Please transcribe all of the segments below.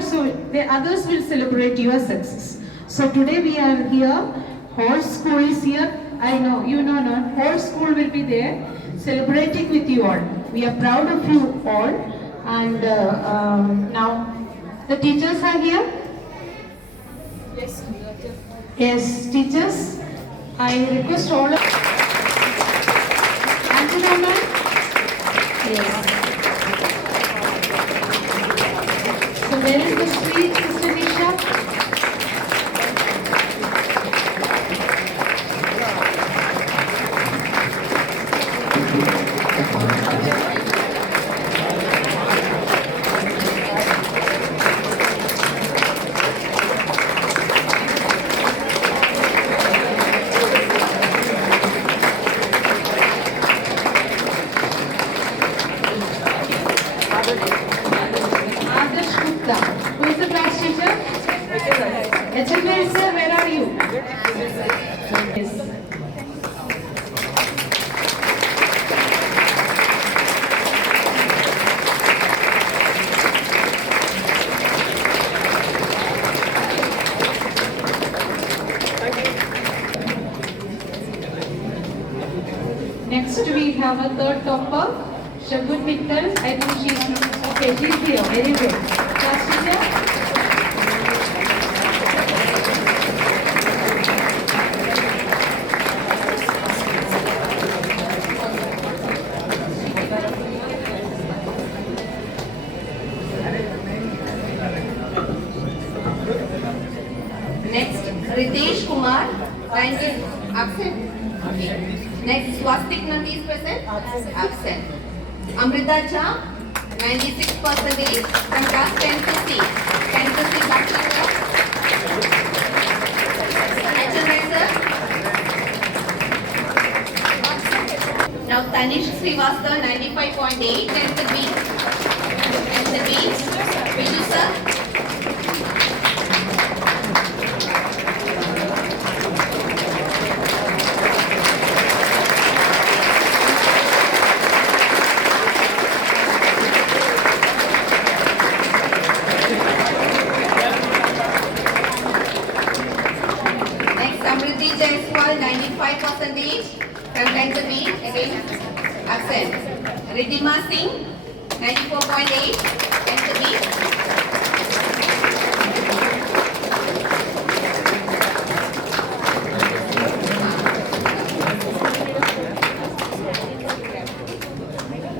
are, so the others will celebrate your success. So today we are here, whole school is here. I know, you know not, whole school will be there celebrating with you all. We are proud of you all. And now the teachers are here. Yes, teachers, I request all of Angela ma'am. Yes. So where is the street, Sister Nisha? Adarsh Gupta. Who is the class teacher? HML sir, where are you? Yes. Next we have a third topper, Shagun Mittal. I think she's here. Very good. Class teacher. Next, Ritesh Kumar, ranking absent. Next, Swastik Nandi is present? Absent. Amrita Jha, 96% from class 10 to C. 10 to C, back to you. Now, Tanish Srivastava, 95.8, 10 to B. 10 to B. Viju sir. Samriddhi Jaiswal, 95% from 10 to B, again absent. Ridhima Singh, 94.8, 10 to B.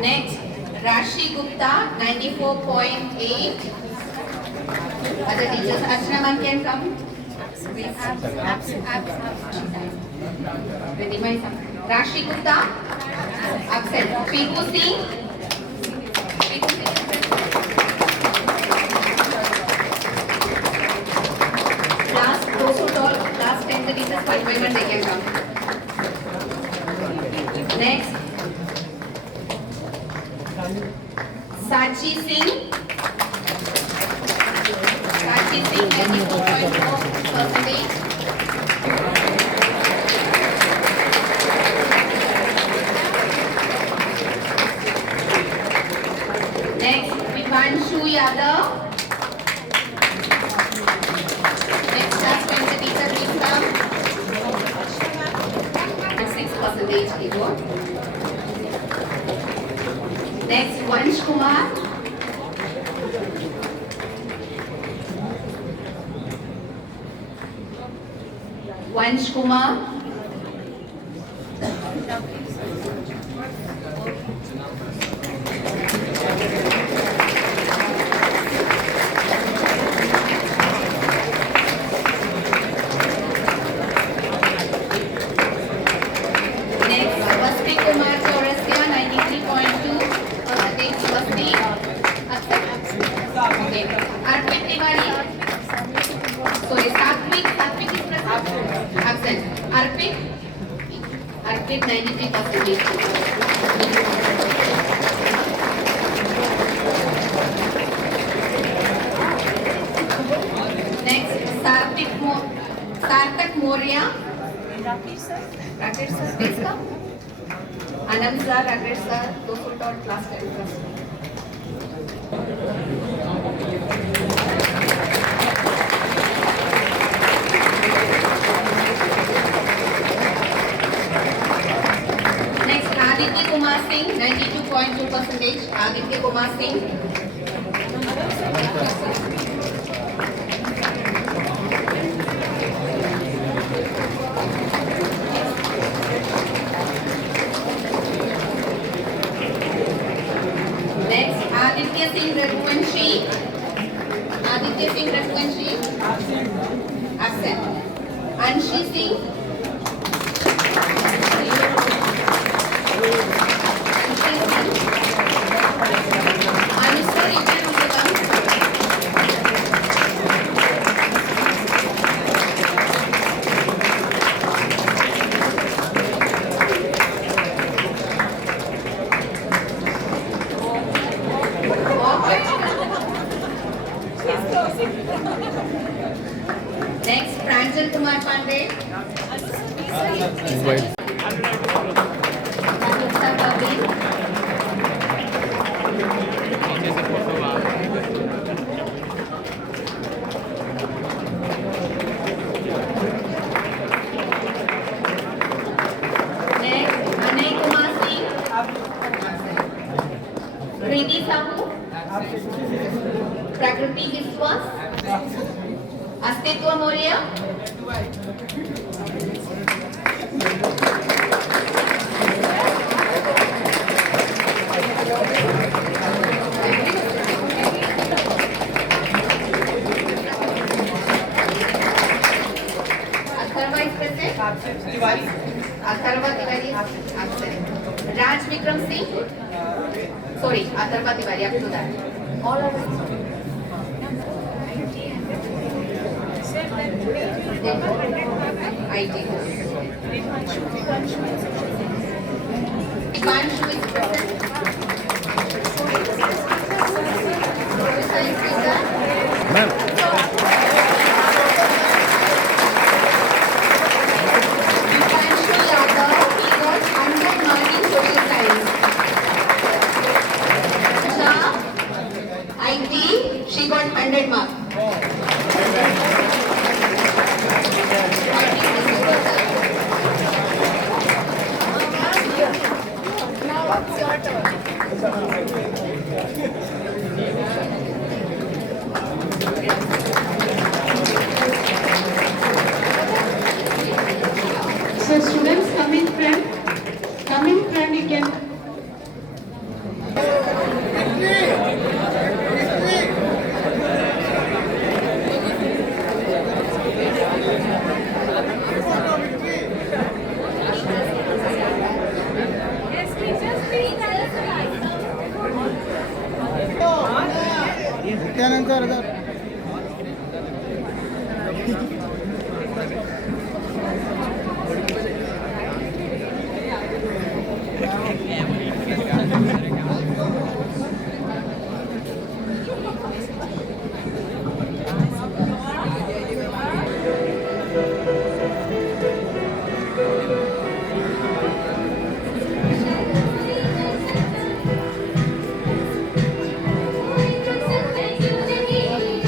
Next, Rashi Gupta, 94.8. Other teachers, Archana ma'am can come. Rashi Gupta, absent. Piku Singh, class, those who told class 10 teachers, 5 women they can come. Next, Sachi Singh, 94.4%. Next, Vivanshu Yadav. Next class 10 teacher will come. And 6% he got. Next, Vansh Kumar. Vansh Kumar. Next, Vasti Kumar Chaurasia, 93.2%. Vasti. Okay. Arpit Tiwari. Sorry, Satvik is present. Absent. Arpit 93%. Next, Sarthak Moria. Rakesh sir, please come. Anand sir, Rakesh sir, those who taught class 10 class. Next, Aditya Singh Raghuvanshi. Aditya Singh Raghuvanshi. Absent. Anshi Singh. Anusha Rita Rupakam. Next, Pranjal Kumar Pandey. Anusha Babin. Next, Anay Kumar Singh. Kriti Sahu. Prakriti Biswas. Astitwa Moria. Atharva is present. Atharva Tiwari absent. Raj Vikram Singh. Sorry, Atharva Tiwari up to that. All of it. IT. Dipanshu is present. Science teacher. Dipanshu Yadav, he got 100 marks in social science. Shah, IT, she got 100 marks. So students, come in front. Come in front, you can. त्यानंतर Thank you.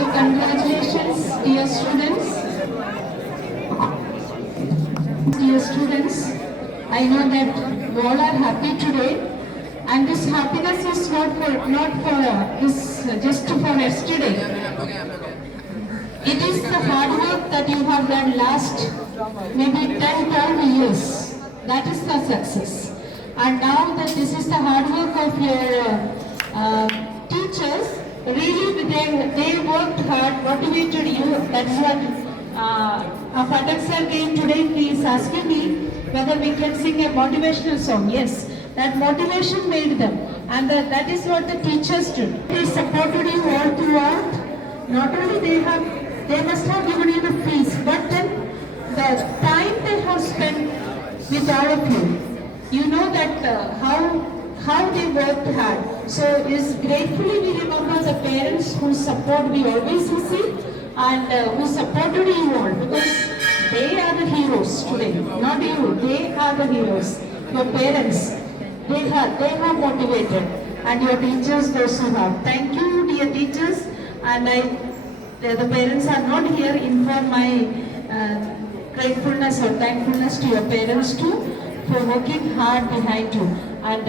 So congratulations, dear students. Dear students, I know that you all are happy today, and this happiness is not for this just for yesterday. It is the hard work that you have done last maybe 10-12 years. That is the success. And now that this is the hard work of your teachers, really they worked hard, motivated you. That's what Patel sir came today. He is asking me whether we can sing a motivational song. Yes, that motivation made them, and that is what the teachers did. They supported you all throughout. Not only they must have given you the fees, but then the time they have spent with all of you. You know that how they worked hard. So is gratefully we remember the parents whose support we always receive, and who supported you all, because they are the heroes today, not you. They are the heroes. Your parents, they have motivated, and your teachers those who have. Thank you, dear teachers, and the parents are not here. Inform my gratefulness or thankfulness to your parents too for working hard behind you. And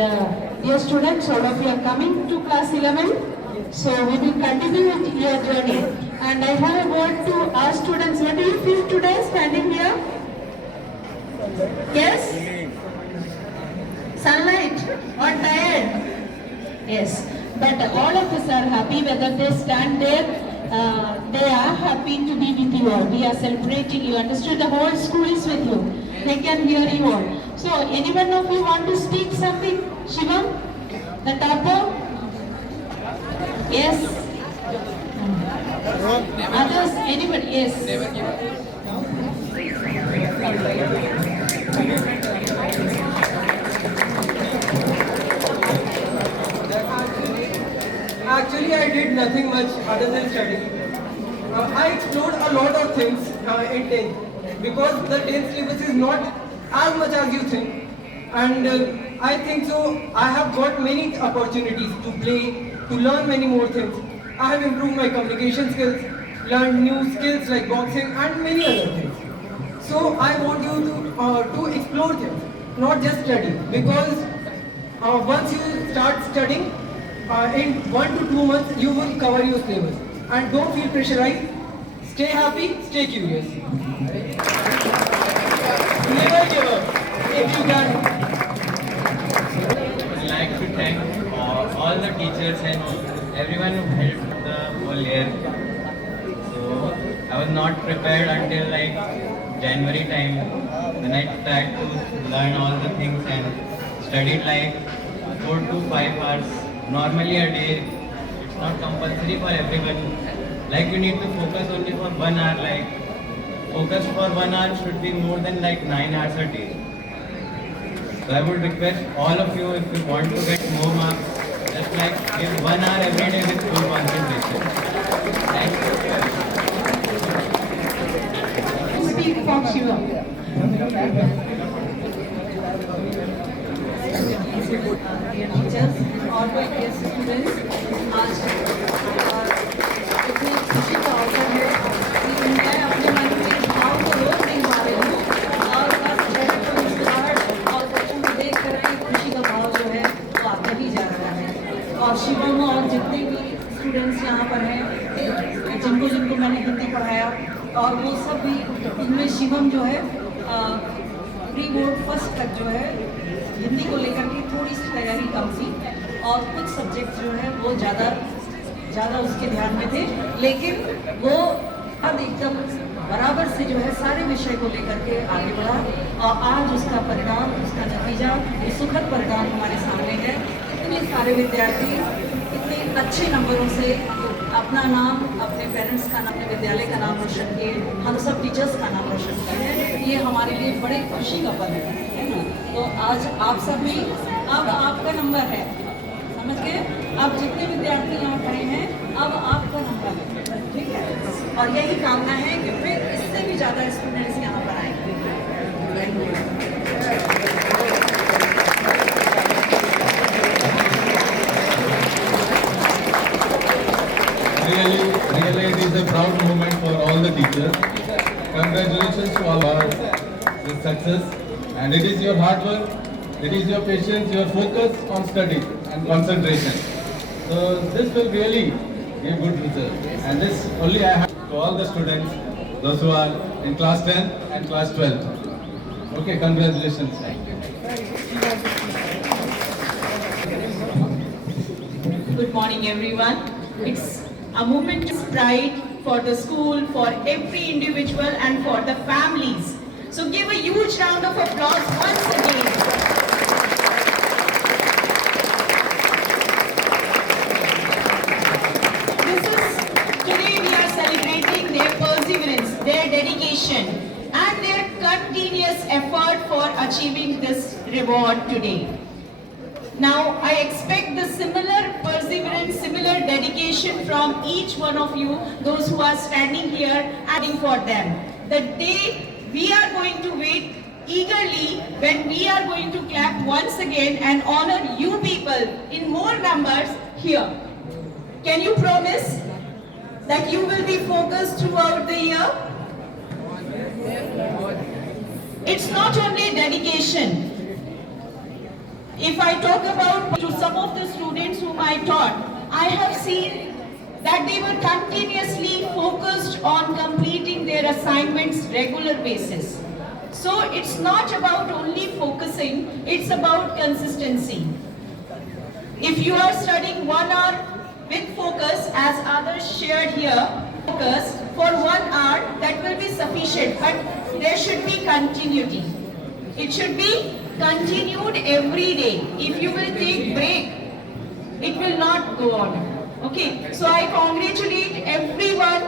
dear students, all of you are coming to class 11, so we will continue with your journey. And I have a word to our students. What do you feel today standing here? Yes? Sunlight or tired? Yes. But all of us are happy whether they stand there. They are happy to be with you all. We are celebrating you. Understood? The whole school is with you. They can hear you all. So, any one of you want to speak something? Shivam? The topper? Yes? Others? Anybody? Yes? Actually, I did nothing much other than studying. I explored a lot of things in 10th, because the 10th syllabus is not as much as you think. And I think so I have got many opportunities to play, to learn many more things. I have improved my communication skills, learned new skills like boxing and many other things. So I want you to explore things, not just study, because once you start studying, in 1 to 2 months you will cover your syllabus. And don't feel pressurized. Stay happy, stay curious. Never give up if you can. I would like to thank all the teachers and everyone who helped the whole year. So I was not prepared until like January time, when I tried to learn all the things and studied like 4 to 5 hours normally a day. It's not compulsory for everyone. Like you need to focus only for 1 hour. Like focus for 1 hour should be more than like 9 hours a day. So I would request all of you, if you want to get more marks, just like give 1 hour every day with full concentration. Thank you. Speak for Shiva. Dear teachers, all my dear students, आज इतनी खुशी का अवसर है कि मैं अपने मन में भाव को रोक नहीं पा रही हूँ, और बस चेहरे पर मुस्कुराहट और बच्चों को देख कर एक खुशी का भाव जो है वो आता ही जा रहा है। और शिवम और जितने भी स्टूडेंट्स यहाँ पर हैं, जिनको जिनको मैंने हिंदी पढ़ाया, और वो सब भी, इनमें शिवम जो है प्री बोर्ड फर्स्ट तक जो है हिंदी को लेकर के थोड़ी सी तैयारी कम थी, और कुछ सब्जेक्ट जो है वो ज़्यादा उसके ध्यान में थे, लेकिन वो अब एकदम बराबर से जो है सारे विषय को लेकर के आगे बढ़ा, और आज उसका परिणाम, उसका नतीजा, ये सुखद परिणाम हमारे सामने है। इतने सारे विद्यार्थी इतने अच्छे नंबरों से अपना नाम, अपने पेरेंट्स का नाम, अपने विद्यालय का नाम रोशन किए, हम सब टीचर्स का नाम रोशन किए हैं। ये हमारे लिए बड़े खुशी का पल है ना। तो आज आप सब में अब आपका नंबर है, समझ गए? अब जितने विद्यार्थी यहाँ खड़े हैं, अब आपका नंबर है, ठीक है? और यही कामना है कि फिर इससे भी ज़्यादा स्टूडेंट्स यहाँ पर आएंगे। Really Really, it is a proud moment for all the teachers. Congratulations to all our this success. And it is your hard work, it is your patience, your focus on study and concentration. So this will really give good result. And this only I have to all the students, those who are in class 10 and class 12. Okay, congratulations. Good morning, everyone. It's a moment of pride for the school, for every individual and for the families. So give a huge round of applause once again. Today we are celebrating their perseverance, their dedication and their continuous effort for achieving this reward today. Now, I expect the similar perseverance, similar dedication from each one of you, those who are standing here, adding for them. The day we are going to wait eagerly when we are going to clap once again and honor you people in more numbers here. Can you promise that you will be focused throughout the year? It's not only dedication. If I talk about to some of the students whom I taught, I have seen that they were continuously focused on completing their assignments regular basis. So it's not about only focusing, it's about consistency. If you are studying 1 hour with focus, as others shared here, focus for 1 hour, that will be sufficient, but there should be continuity. It should be continued every day. If you will take break, it will not go on. Okay, so I congratulate everyone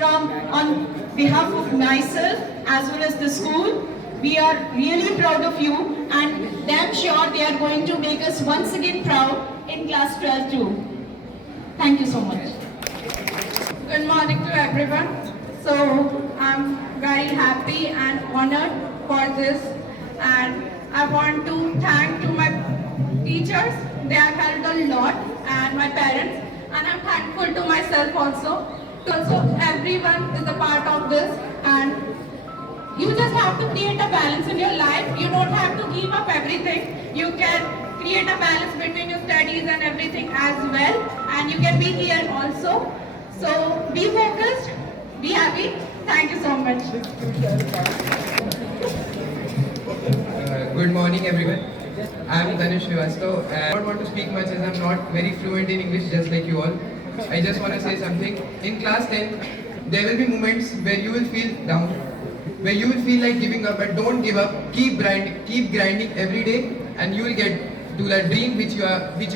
on behalf of myself as well as the school. We are really proud of you and damn sure they are going to make us once again proud in class 12 too. Thank you so much. Good morning to everyone. So I'm very happy and honored for this, and I want to thank to my teachers. They have helped a lot, and my parents, and I'm thankful to myself also. Also, everyone is a part of this, and you just have to create a balance in your life. You don't have to give up everything. You can create a balance between your studies and everything as well, and you can be here also. So be focused, be happy. Thank you so much. Good morning, everyone. I am Dhanush Srivastav, and I don't want to speak much as I am not very fluent in English just like you all. I just want to say something. In class 10, there will be moments where you will feel down, where you will feel like giving up, but don't give up. Keep grinding every day, and you will get to that dream which you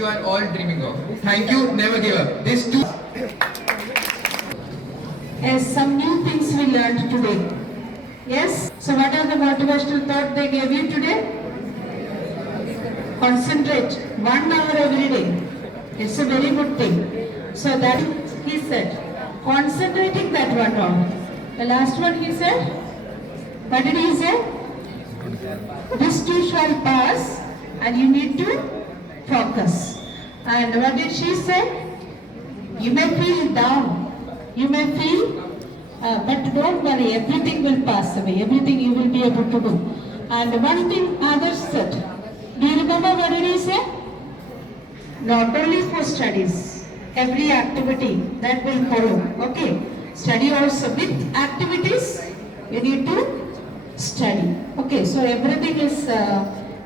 are all dreaming of. Thank you. Never give up. This too. As some new things we learned today. Yes? So what are the motivational thoughts they gave you today? Concentrate 1 hour every day. It's a very good thing. So that he said, concentrating that 1 hour. The last one he said, what did he say? This too shall pass and you need to focus. And what did she say? You may feel down. You may feel, but don't worry, everything will pass away. Everything you will be able to do. And one thing others said, do you remember what did he say? Not only for studies, every activity that will follow. Okay, study also with activities. You need to study. Okay, so everything is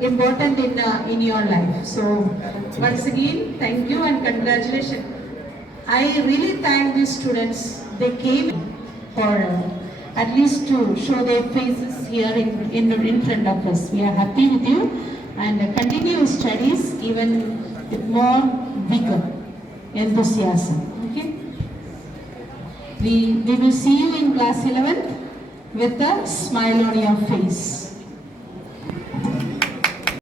important in your life. So once again, thank you and congratulations. I really thank these students. They came for at least to show their faces here in front of us. We are happy with you and continue studies even with more vigor, enthusiasm. Okay. We will see you in class 11 with a smile on your face.